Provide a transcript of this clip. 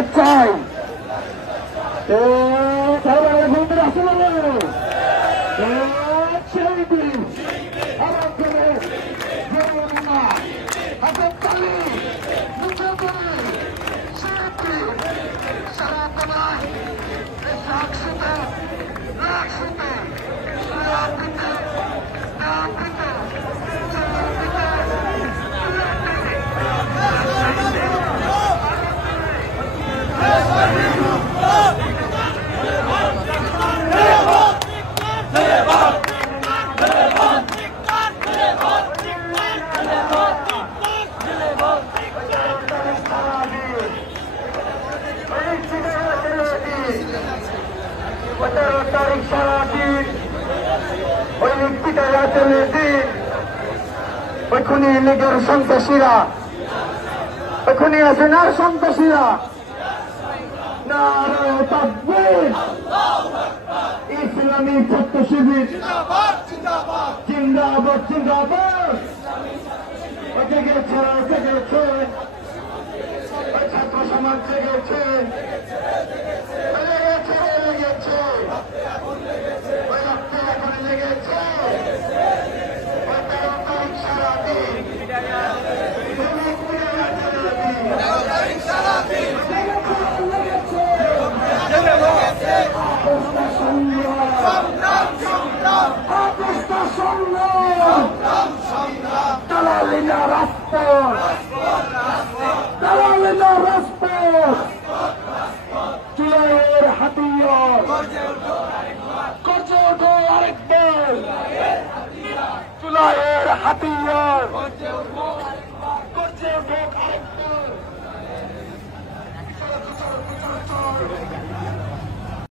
ইনসাফ চাই। আসলে সেই দিন আমার করে হাসান তালি মুখে করে সারা তোমায় রাখতে তারিখ সারাদিন ওই ব্যক্তিটা রাতের দিন ওই খুনি লীগের সন্ত্রাসীরা ওই খুনি আছে না সন্ত্রাসীরা নারায়ে তাকবীর ইসলামী ছাত্র শিবির জিন্দাবাদ জিন্দাবাদ। জেগেছে জেগেছে ওই ছাত্র সমাজ জেগেছে লেগেছে ওই রক্তে এখন লেগেছে ওই 13 তারিখ সারাদিন দালালিনা রাজপথ দালালিনা রাজপথ জুলাইয়ের হাতিয়ার করছে ওঠো আরেকবার জুলাইয়ের হাতিয়ার করছে ওঠো আরেকবার।